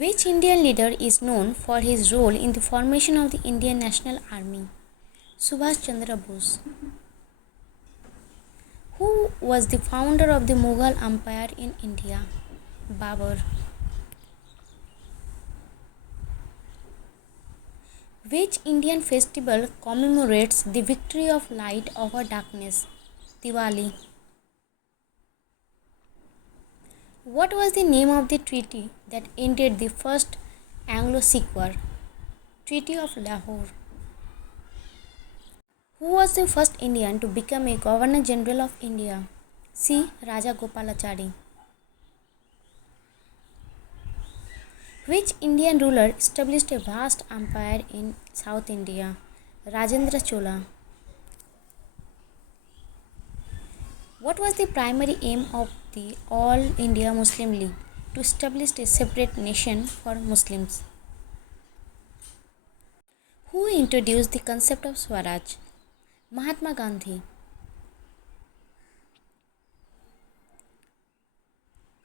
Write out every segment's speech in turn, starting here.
Which Indian leader is known for his role in the formation of the Indian National Army? Subhash Chandra Bose. Who was the founder of the Mughal Empire in India? Babur. Which Indian festival commemorates the victory of light over darkness? Diwali. What was the name of the treaty that ended the First Anglo-Sikh War? Treaty of Lahore. Who was the first Indian to become a Governor General of India? C. Rajagopalachari. Which Indian ruler established a vast empire in South India? Rajendra Chola. What was the primary aim of the All India Muslim League? To establish a separate nation for Muslims. Who introduced the concept of Swaraj? Mahatma Gandhi.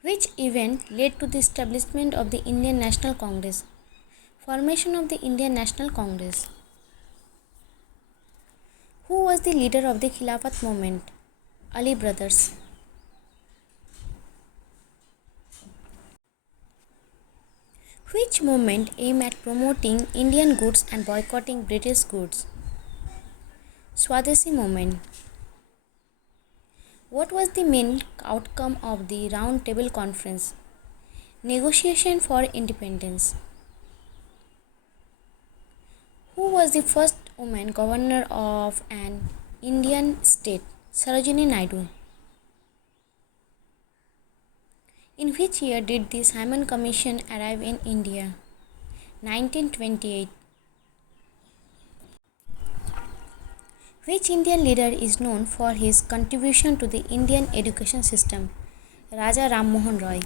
Which event led to the establishment of the Indian National Congress? Formation of the Indian National Congress. Who was the leader of the Khilafat movement? Ali brothers. Which movement aimed at promoting Indian goods and boycotting British goods? Swadeshi movement. What was the main outcome of the Round Table Conference? Negotiation for independence. Who was the first woman governor of an Indian state? Sarojini Naidu. In which year did the Simon Commission arrive in India? 1928. Which Indian leader is known for his contribution to the Indian education system? Raja Ram Mohan Roy.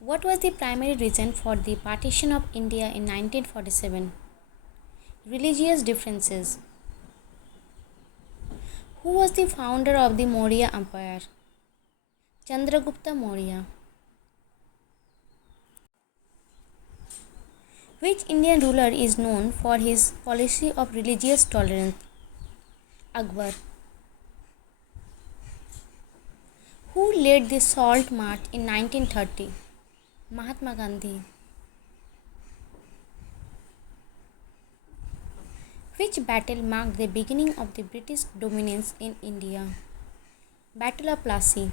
What was the primary reason for the partition of India in 1947? Religious differences. Who was the founder of the Maurya Empire? Chandragupta Maurya. Which Indian ruler is known for his policy of religious tolerance? Akbar. Who led the Salt March in 1930? Mahatma Gandhi. Which battle marked the beginning of the British dominance in India? Battle of Plassey.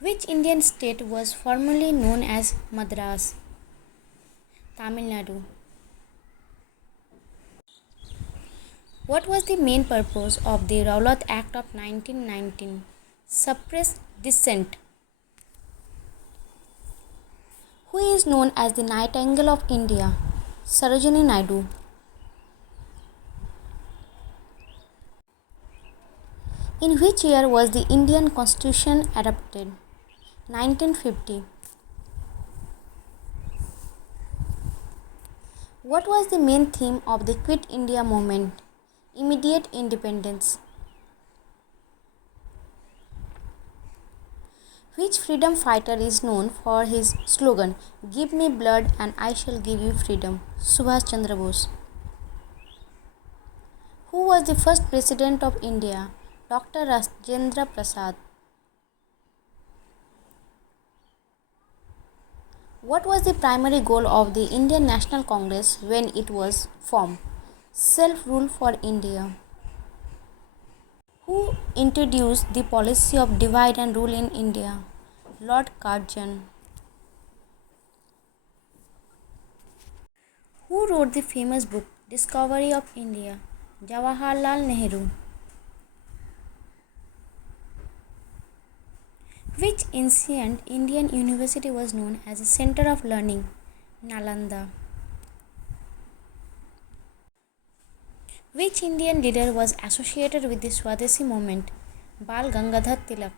Which Indian state was formerly known as Madras? Tamil Nadu. What was the main purpose of the Rowlatt Act of 1919? Suppress dissent. Who is known as the Nightingale of India? Sarojini Naidu. In which year was the Indian Constitution adopted? 1950. What was the main theme of the Quit India movement? Immediate independence. Which freedom fighter is known for his slogan, "Give me blood and I shall give you freedom"? Subhash Chandra Bose. Who was the first president of India? Dr. Rajendra Prasad. What was the primary goal of the Indian National Congress when it was formed? Self-rule for India. Who introduced the policy of divide and rule in India? Lord Curzon. Who wrote the famous book Discovery of India? Jawaharlal Nehru. Which ancient Indian university was known as a center of learning? Nalanda. Which Indian leader was associated with the Swadeshi movement? Bal Gangadhar Tilak.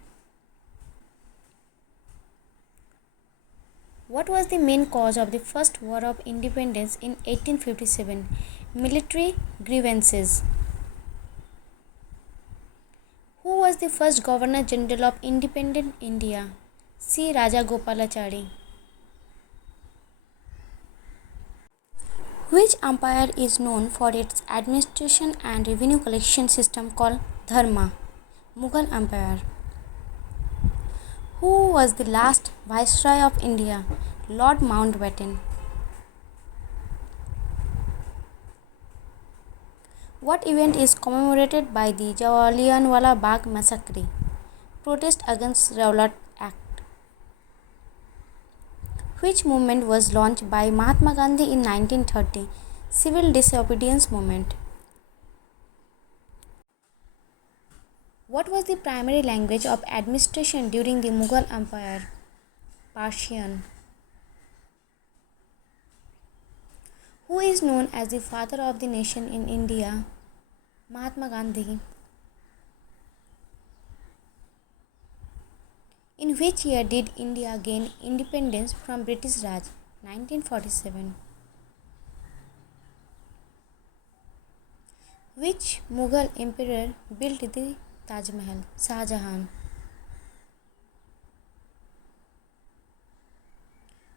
What was the main cause of the First War of Independence in 1857? Military grievances. Who was the first Governor General of independent India? C. Rajagopalachari. Which empire is known for its administration and revenue collection system called Dharma? Mughal Empire. Who was the last Viceroy of India? Lord Mountbatten. What event is commemorated by the Jallianwala Bagh massacre? Protest against Rowlatt Act. Which movement was launched by Mahatma Gandhi in 1930? Civil Disobedience Movement. What was the primary language of administration during the Mughal Empire? Persian. Who is known as the father of the nation in India? Mahatma Gandhi. In which year did India gain independence from British Raj? 1947. Which Mughal emperor built the Taj Mahal? Shah Jahan.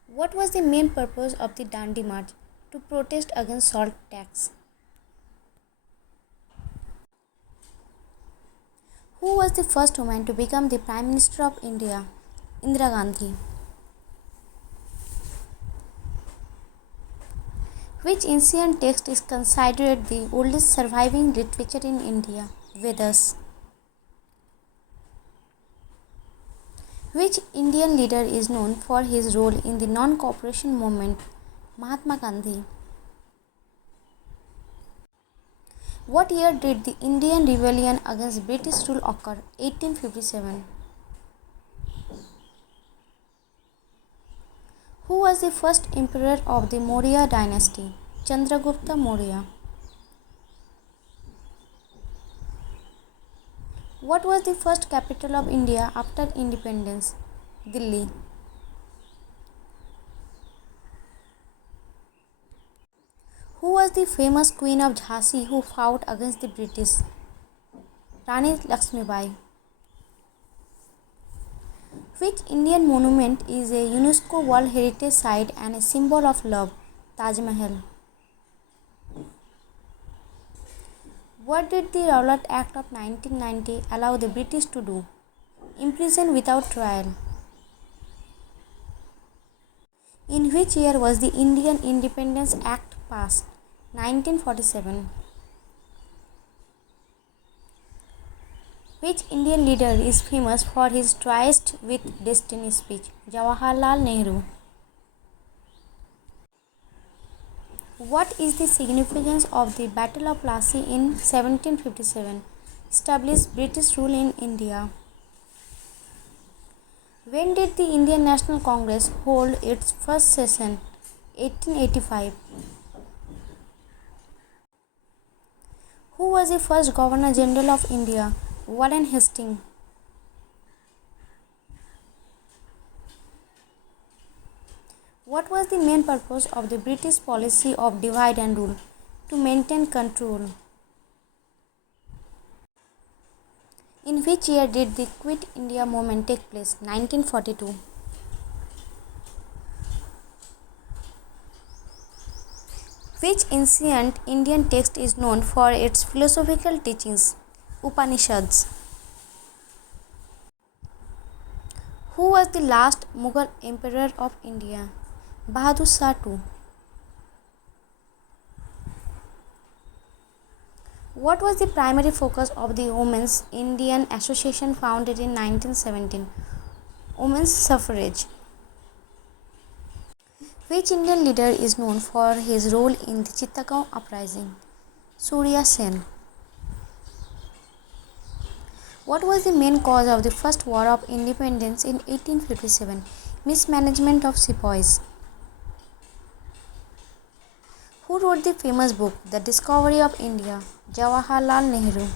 What was the main purpose of the Dandi March? To protest against salt tax. Who was the first woman to become the Prime Minister of India? Indira Gandhi. Which ancient text is considered the oldest surviving literature in India? Vedas. Which Indian leader is known for his role in the non-cooperation movement? Mahatma Gandhi. What year did the Indian rebellion against British rule occur? 1857. Who was the first emperor of the Maurya dynasty? Chandragupta Maurya. What was the first capital of India after independence? Delhi. Who was the famous Queen of Jhansi who fought against the British? Rani Lakshmibai. Which Indian monument is a UNESCO World Heritage Site and a symbol of love? Taj Mahal. What did the Rowlatt Act of 1990 allow the British to do? Imprison without trial. In which year was the Indian Independence Act passed? 1947. Which Indian leader is famous for his Tryst with Destiny speech? Jawaharlal Nehru. What is the significance of the Battle of Plassey in 1757? Established British rule in India. When did the Indian National Congress hold its first session? 1885. Who was the first Governor General of India? Warren Hastings. What was the main purpose of the British policy of divide and rule? To maintain control. In which year did the Quit India movement take place? 1942. Which ancient Indian text is known for its philosophical teachings? Upanishads. Who was the last Mughal emperor of India? Bahadur Shah II. What was the primary focus of the Women's Indian Association founded in 1917? Women's suffrage. Which Indian leader is known for his role in the Chittagong uprising? Surya Sen. What was the main cause of the First War of Independence in 1857? Mismanagement of sepoys. Who wrote the famous book, The Discovery of India? Jawaharlal Nehru.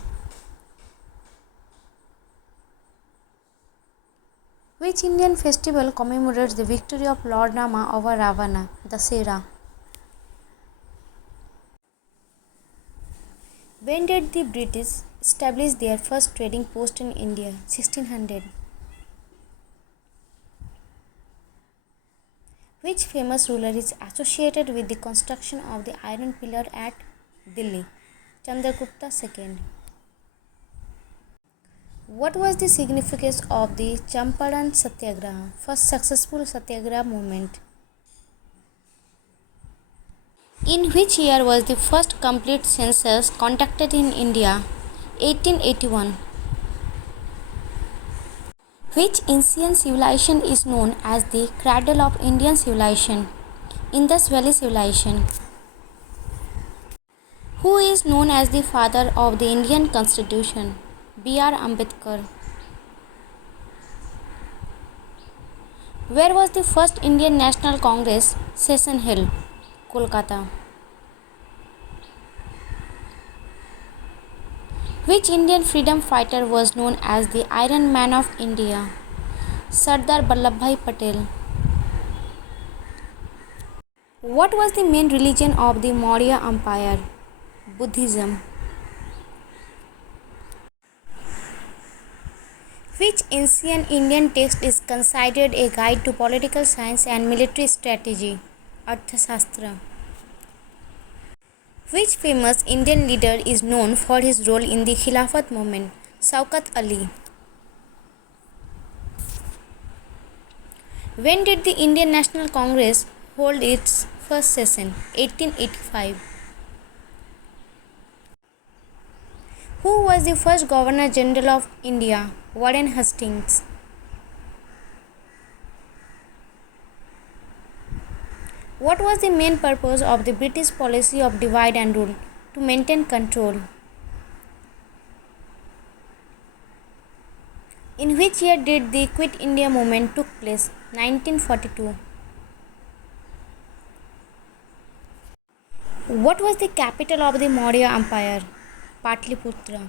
Which Indian festival commemorates the victory of Lord Rama over Ravana? Dussehra. When did the British established their first trading post in India? 1600. Which famous ruler is associated with the construction of the Iron Pillar at Delhi? Chandragupta II. What was the significance of the Champaran Satyagraha, first successful Satyagraha movement? In which year was the first complete census conducted in India? 1881. Which ancient civilization is known as the cradle of Indian civilization? Indus Valley Civilization. Who is known as the father of the Indian Constitution? B.R. Ambedkar. Where was the first Indian National Congress session held? Kolkata. Which Indian freedom fighter was known as the Iron Man of India? Sardar Vallabhbhai Patel. What was the main religion of the Maurya Empire? Buddhism. Which ancient Indian text is considered a guide to political science and military strategy? Arthashastra. Which famous Indian leader is known for his role in the Khilafat movement? Shaukat Ali. When did the Indian National Congress hold its first session? 1885. Who was the first Governor General of India? Warren Hastings. What was the main purpose of the British policy of divide and rule? To maintain control. In which year did the Quit India movement took place? 1942. What was the capital of the Maurya Empire? Patliputra.